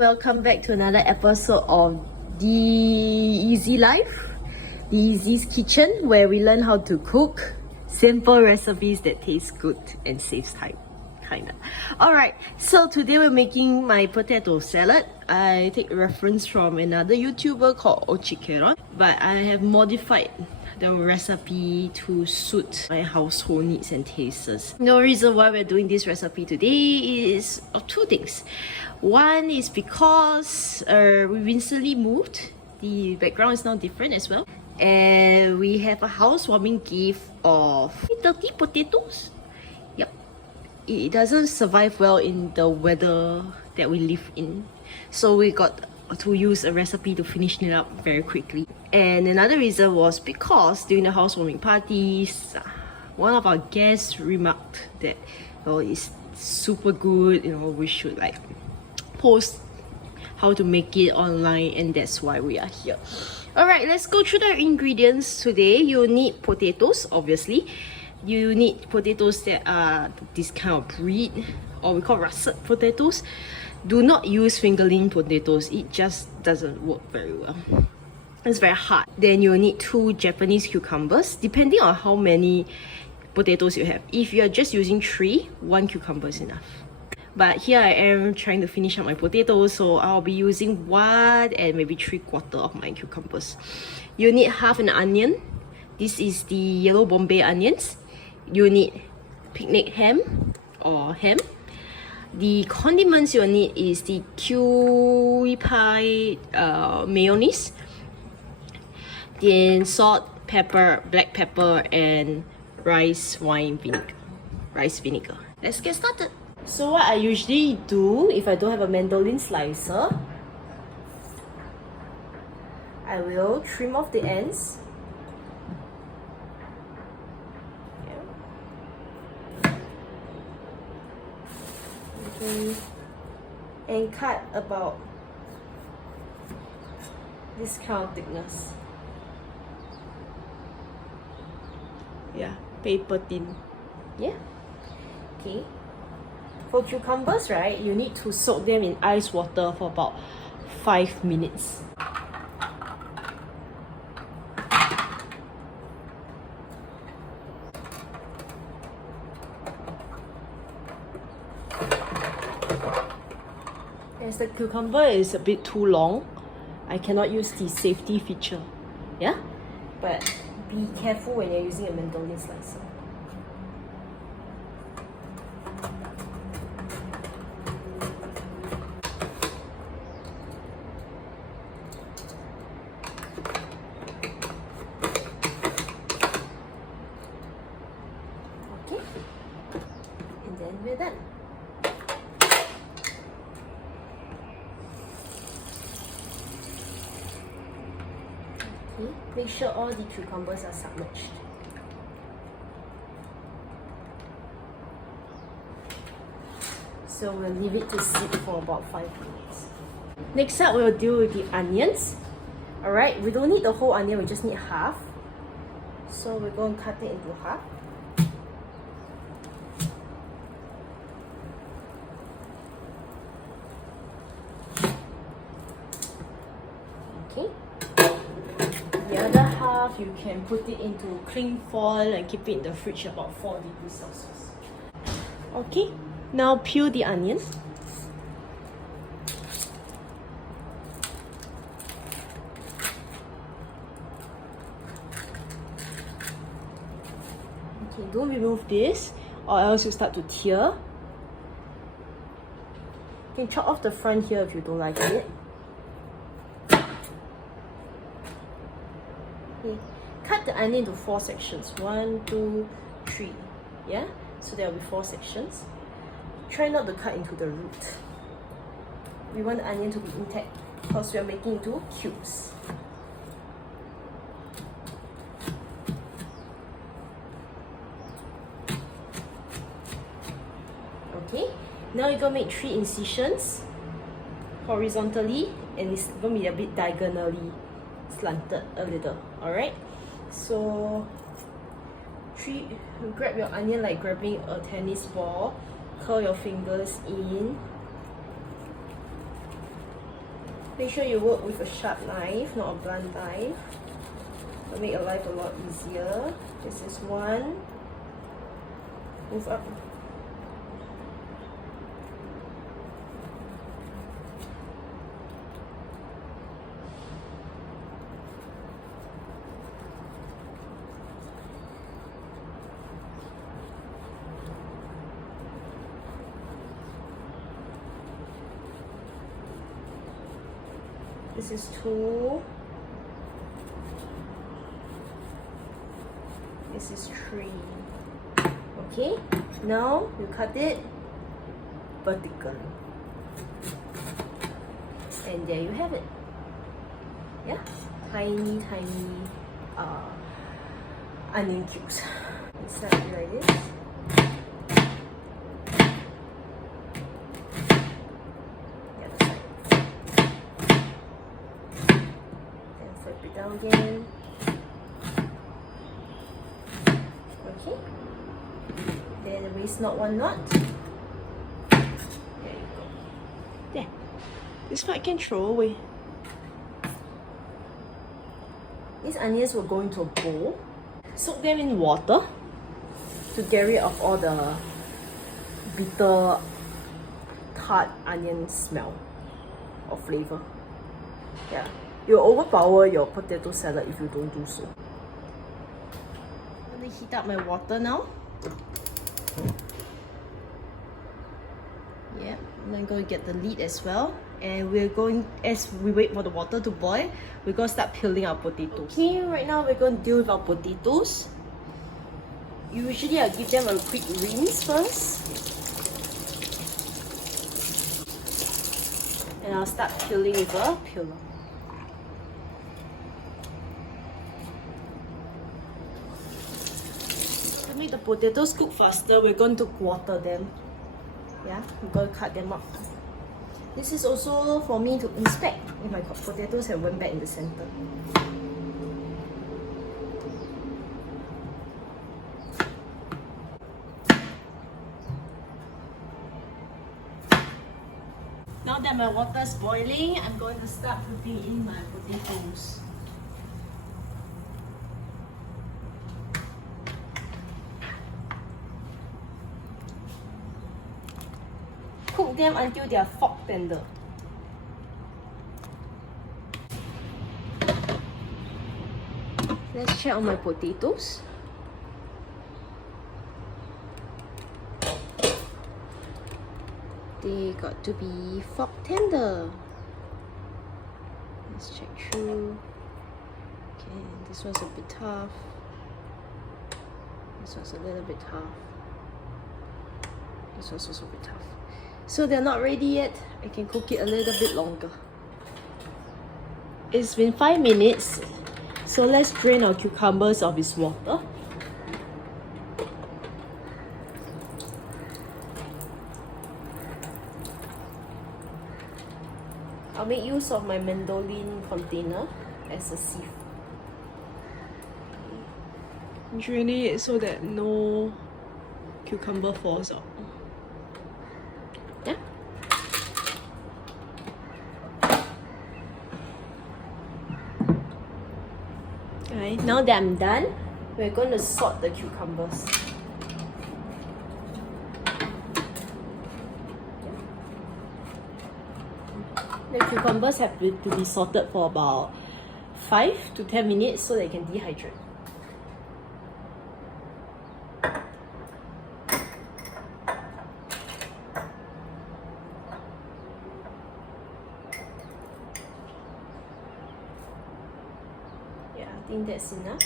Welcome back to another episode of The Easy Life, The Easy's Kitchen, where we learn how to cook simple recipes that taste good and saves time, kinda. Alright, so today we're making my potato salad. I take reference from another YouTuber called Ochikeron, but I have modified the recipe to suit my household needs and tastes. The reason why we're doing this recipe today is of two things. One is because we recently moved. The background is now different as well. And we have a housewarming gift of 30 potatoes. Yep. It doesn't survive well in the weather that we live in. So we got to use a recipe to finish it up very quickly. And another reason was because during the housewarming parties, one of our guests remarked that, well, it's super good, we should like post how to make it online, and that's why we are here. Alright, let's go through the ingredients today. You need potatoes, obviously. You need potatoes that are this kind of breed, or we call russet potatoes. Do not use fingerling potatoes, it just doesn't work very well. It's very hard. Then you'll need 2 Japanese cucumbers, depending on how many potatoes you have. If you're just using 3, 1 cucumber is enough. But here I am trying to finish up my potatoes, so I'll be using 1 and maybe 3/4 of my cucumbers. You need half an onion. This is the yellow Bombay onions. You need picnic ham or ham. The condiments you'll need is the Kewpie Mayonnaise. Then salt, pepper, black pepper, and rice vinegar. Let's get started. So what I usually do if I don't have a mandolin slicer, I will trim off the ends. Okay. And cut about this kind of thickness. Yeah, paper thin. Yeah. Okay. For cucumbers, right, you need to soak them in ice water for about 5 minutes. As the cucumber is a bit too long, I cannot use the safety feature. Yeah? But be careful when you're using a mandolin slicer. Okay? And then we're done. Make sure all the cucumbers are submerged. So we'll leave it to sit for about 5 minutes. Next up, we'll deal with the onions. Alright, we don't need the whole onion, we just need half. So we're going to cut it into half. Okay. The other half, you can put it into cling foil and keep it in the fridge about 4 degrees Celsius. Okay, now peel the onions. Okay, don't remove this or else you start to tear. You can chop off the front here if you don't like it. Okay. Cut the onion into 4 sections. 1, 2, 3. Yeah? So there will be 4 sections. Try not to cut into the root. We want the onion to be intact because we are making into cubes. Okay, now you're going to make 3 incisions horizontally, and it's going to be a bit diagonally slanted a little. Alright, so grab your onion like grabbing a tennis ball, curl your fingers in, Make sure you work with a sharp knife, not a blunt knife. It'll make your life a lot easier. This is one. Move up. This is two. This is three. Okay, now you cut it vertically. And there you have it. Yeah, tiny onion cubes. Inside like this. The other side. Then flip it down again. Okay. Then waste not one knot. There you go. There. This part I can throw away. These onions will go into a bowl. Soak them in water to get rid of all the bitter, tart onion smell or flavor. Yeah, you'll overpower your potato salad if you don't do so. I'm gonna heat up my water now. Yeah, I'm going to get the lid as well. And we're going, as we wait for the water to boil, we're going to start peeling our potatoes. Okay, right now we're going to deal with our potatoes. Usually I'll give them a quick rinse first. And I'll start peeling with a peeler. To make the potatoes cook faster, we're going to quarter them. Yeah, we're going to cut them up. This is also for me to inspect if my potatoes have went back in the center. Now that my water is boiling, I'm going to start putting in my potatoes. Cook them until they are fork tender. Let's check on my potatoes. They got to be fork tender. Let's check through. Okay, this one's a bit tough. This one's a little bit tough. This one's also a bit tough. So they're not ready yet. I can cook it a little bit longer. It's been 5 minutes. So let's drain our cucumbers of its water. I'll make use of my mandolin container as a sieve. Drain it so that no cucumber falls out. Yeah. Alright, now that I'm done, we're going to salt the cucumbers. The cucumbers have to be salted for about 5 to 10 minutes so they can dehydrate. Yeah, I think that's enough.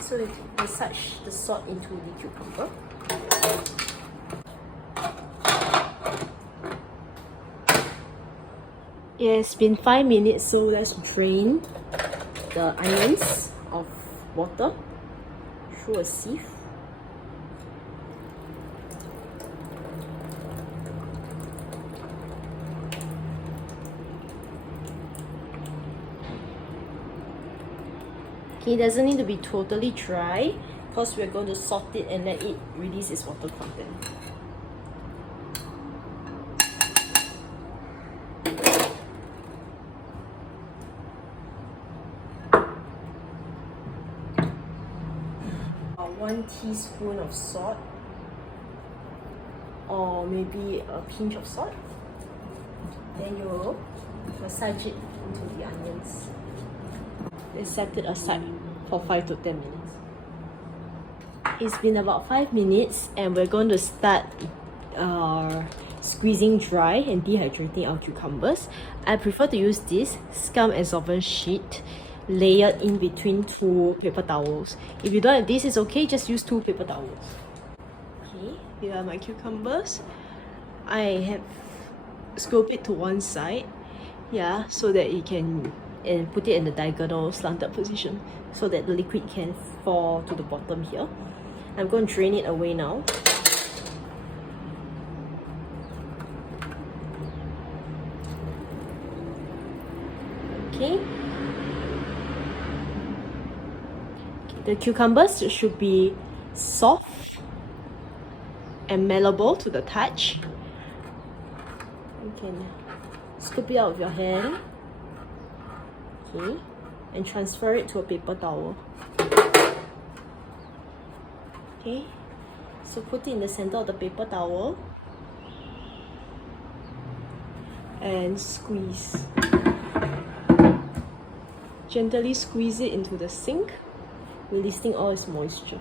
So we massage the salt into the cucumber. It's been 5 minutes, so let's drain the onions of water through a sieve. Okay, it doesn't need to be totally dry, because we're going to salt it and let it release its water content. About 1 teaspoon of salt, or maybe a pinch of salt. Then you massage it into the onions. Then set it aside for 5 to 10 minutes. It's been about 5 minutes and we're going to start squeezing dry and dehydrating our cucumbers. I prefer to use this scum absorbent sheet layered in between 2 paper towels. If you don't have this, it's okay, just use 2 paper towels. Okay, here are my cucumbers. I have scoop it to one side, yeah, so that it can, and put it in the diagonal slanted position so that the liquid can fall to the bottom here. I'm going to drain it away now. Okay. The cucumbers should be soft and malleable to the touch. You can scoop it out with your hand, okay, and transfer it to a paper towel. Okay, so put it in the center of the paper towel and squeeze. Gently squeeze it into the sink, releasing all its moisture.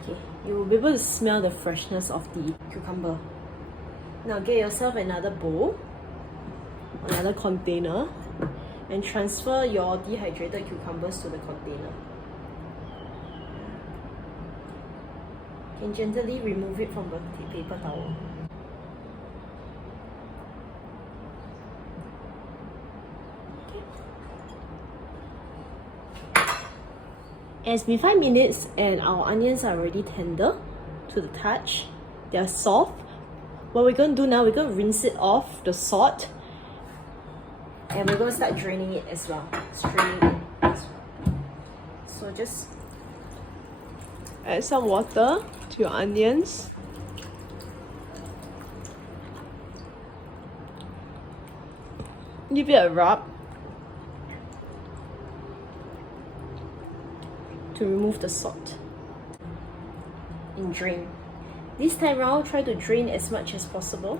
Okay, you will be able to smell the freshness of the cucumber. Now get yourself another bowl, another container, and transfer your dehydrated cucumbers to the container. You can gently remove it from the paper towel. It's been 5 minutes and our onions are already tender to the touch. They are soft. What we're going to do now, we're going to rinse it off the salt, and we're going to start draining it as well. Straining it as well. So just add some water to your onions. Give it a rub to remove the salt and drain. This time around, try to drain as much as possible.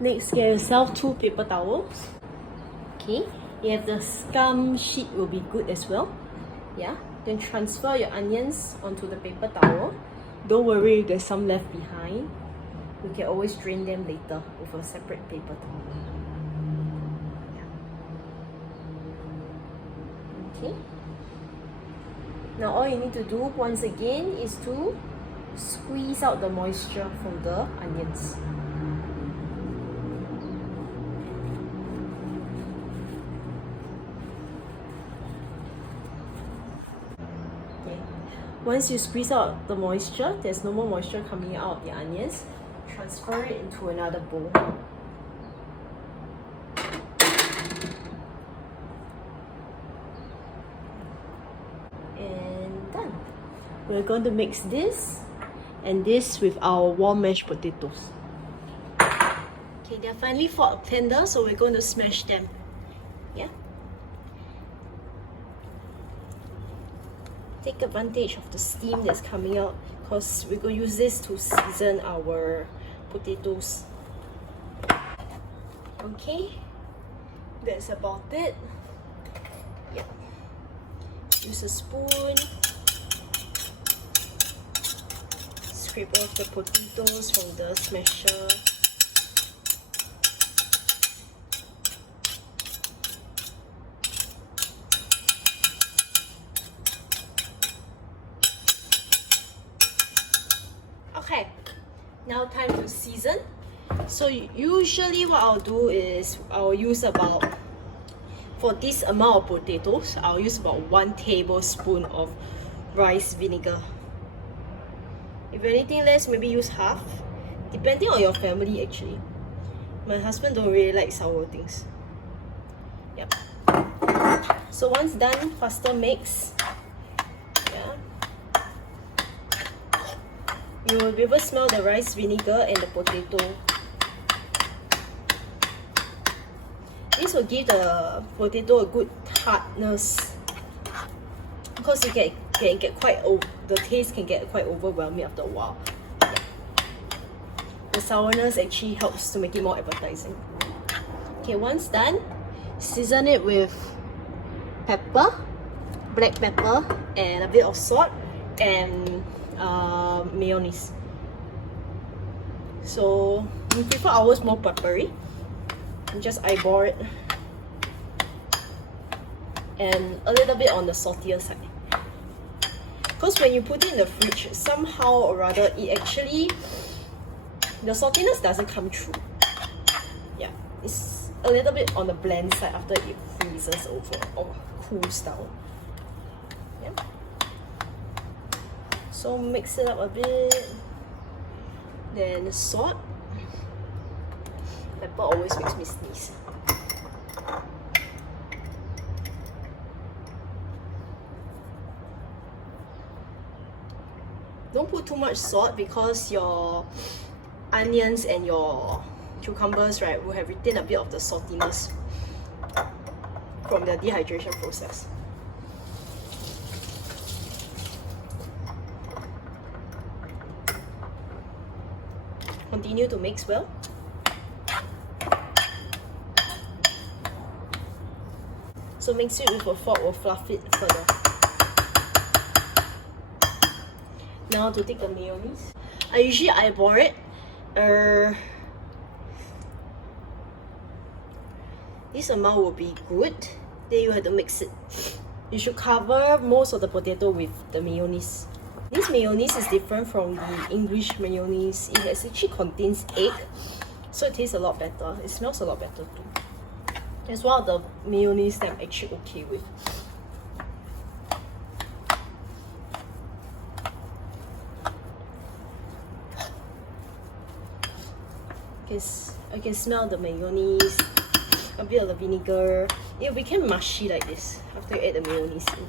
Next, get yourself 2 paper towels. Okay, you have the scum sheet will be good as well. Yeah, then transfer your onions onto the paper towel. Don't worry if there's some left behind. You can always drain them later with a separate paper towel. Yeah. Okay. Now all you need to do once again is to squeeze out the moisture from the onions. Once you squeeze out the moisture, there's no more moisture coming out of the onions. Transfer it into another bowl. And done. We're going to mix this and this with our warm mashed potatoes. Okay, they're finally fork tender, so we're going to smash them. Yeah. Take advantage of the steam that's coming out, because we're going to use this to season our potatoes. Okay, that's about it. Yeah. Use a spoon, scrape off the potatoes from the smasher. Okay, now time to season. So usually what I'll do is I'll use about, for this amount of potatoes, I'll use about 1 tablespoon of rice vinegar. If anything less, maybe use half, depending on your family actually. My husband don't really like sour things. Yep. So once done, faster mix. Yeah. You will be able to smell the rice vinegar and the potato. This will give the potato a good hardness, because it can get quite the taste can get quite overwhelming after a while. The sourness actually helps to make it more appetizing. Okay, once done, season it with pepper, black pepper, and a bit of salt, and mayonnaise. So we prefer ours more peppery. Just eyeball it, and a little bit on the saltier side. Because when you put it in the fridge, somehow or rather, it actually, the saltiness doesn't come through. Yeah, it's a little bit on the bland side after it freezes over or cools down. Yeah. So mix it up a bit. Then salt. Pepper always makes me sneeze. Don't put too much salt because your onions and your cucumbers, right, will have retained a bit of the saltiness from the dehydration process. Continue to mix well. So mix it with a fork or fluff it further. Now to take the mayonnaise. I usually eyeball it. This amount will be good. Then you have to mix it. You should cover most of the potato with the mayonnaise. This mayonnaise is different from the English mayonnaise. It actually contains egg, so it tastes a lot better. It smells a lot better too. It's one of the mayonnaise that I'm actually okay with. I can smell the mayonnaise, a bit of the vinegar. It became mushy like this after you add the mayonnaise in.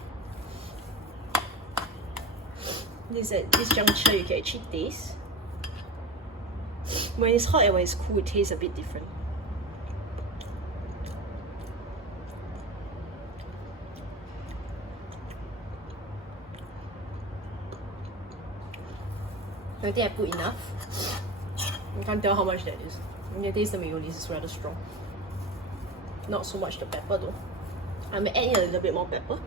At this juncture, you can actually taste. When it's hot and when it's cool, it tastes a bit different. I think I put enough. You can't tell how much that is. You can taste the mayonnaise is rather strong. Not so much the pepper though. I'm adding a little bit more pepper.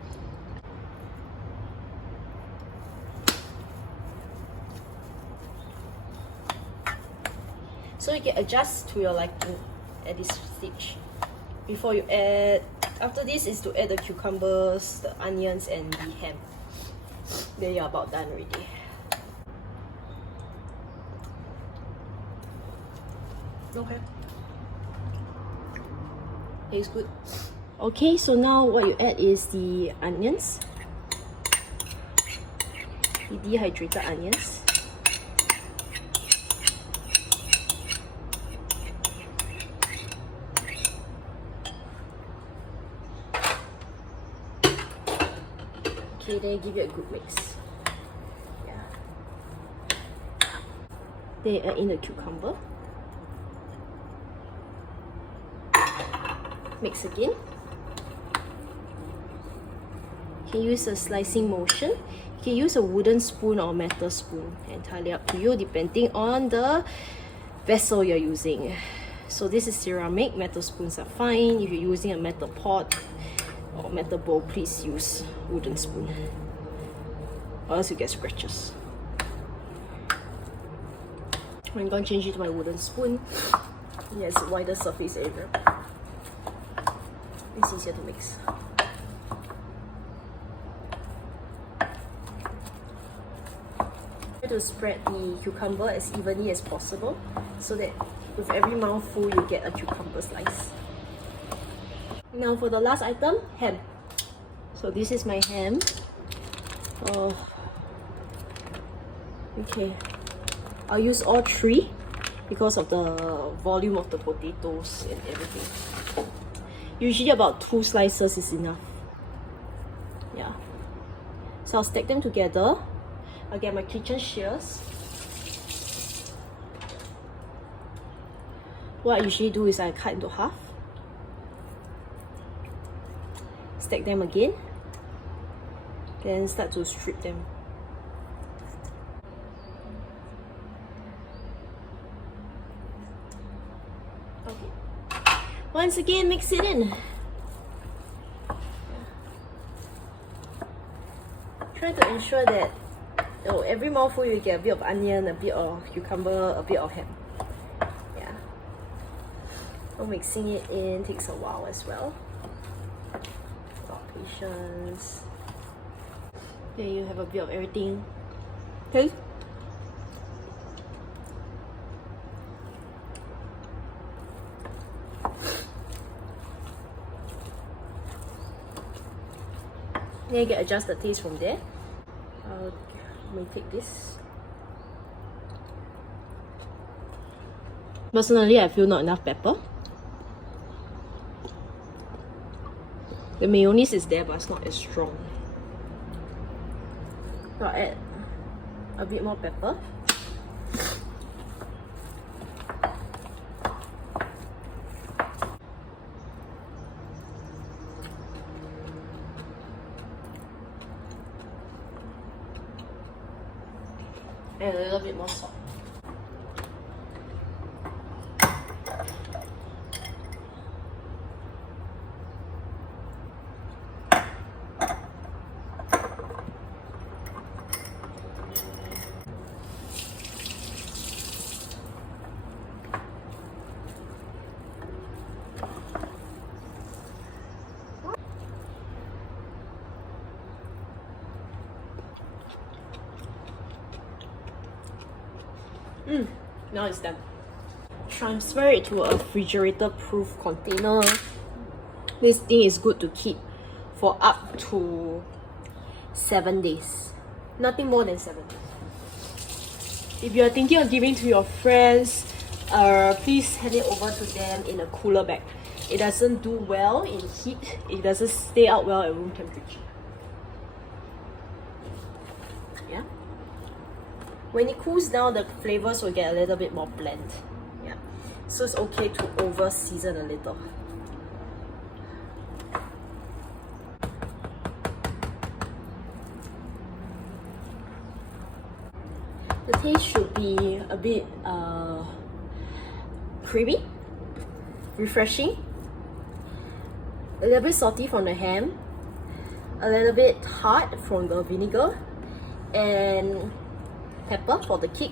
So you can adjust to your liking at this stage. Before you add, after this is to add the cucumbers, the onions and the ham. Then you're about done already. Okay. Tastes good. Okay, so now what you add is the onions. The dehydrated onions. Okay, then give it a good mix. Yeah. Then add in the cucumber. Mix again. You can use a slicing motion. You can use a wooden spoon or metal spoon. Entirely up to you, depending on the vessel you're using. So this is ceramic. Metal spoons are fine. If you're using a metal pot or metal bowl, please use wooden spoon, or else you get scratches. I'm going to change it to my wooden spoon. It has a wider surface area. It's easier to mix. Try to spread the cucumber as evenly as possible so that with every mouthful you get a cucumber slice. Now for the last item, ham. So this is my ham. Okay, I'll use all 3 because of the volume of the potatoes and everything. Usually about 2 slices is enough. Yeah. So I'll stack them together. I'll get my kitchen shears. What I usually do is I cut into half. Stack them again. Then start to strip them. Okay. Once again, mix it in. Try to ensure that every mouthful you get a bit of onion, a bit of cucumber, a bit of ham. Yeah. So mixing it in takes a while as well. A lot of patience. Then you have a bit of everything. Okay. Then you can adjust the taste from there. Let me take this. Personally, I feel not enough pepper. The mayonnaise is there, but it's not as strong. So I'll add a bit more pepper. And a little bit more salt. Now it's done. Transfer it to a refrigerator-proof container. This thing is good to keep for up to 7 days. Nothing more than 7 days. If you are thinking of giving to your friends, please hand it over to them in a cooler bag. It doesn't do well in heat. It doesn't stay out well at room temperature. Yeah. When it cools down, the flavors will get a little bit more bland. Yeah. So it's okay to over season a little. The taste should be a bit creamy, refreshing, a little bit salty from the ham, a little bit tart from the vinegar, and pepper for the kick.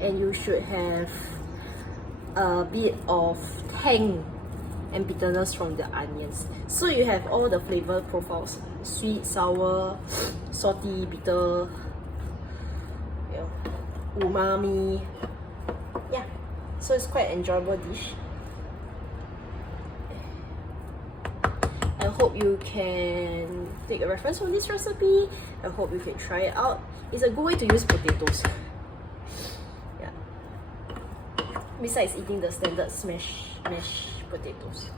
And you should have a bit of tang and bitterness from the onions. So you have all the flavor profiles: sweet, sour, salty, bitter, umami. Yeah, so it's quite an enjoyable dish. I hope you can take a reference from this recipe. I hope you can try it out. It's a good way to use potatoes. Yeah. Besides eating the standard mashed potatoes.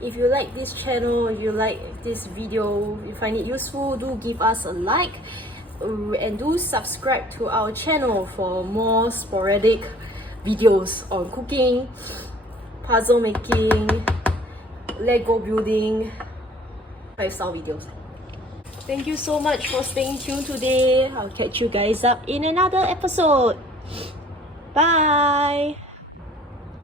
If you like this channel, if you like this video, you find it useful, do give us a like. And do subscribe to our channel for more sporadic videos on cooking, puzzle making, Lego building, lifestyle videos. Thank you so much for staying tuned today. I'll catch you guys up in another episode. Bye!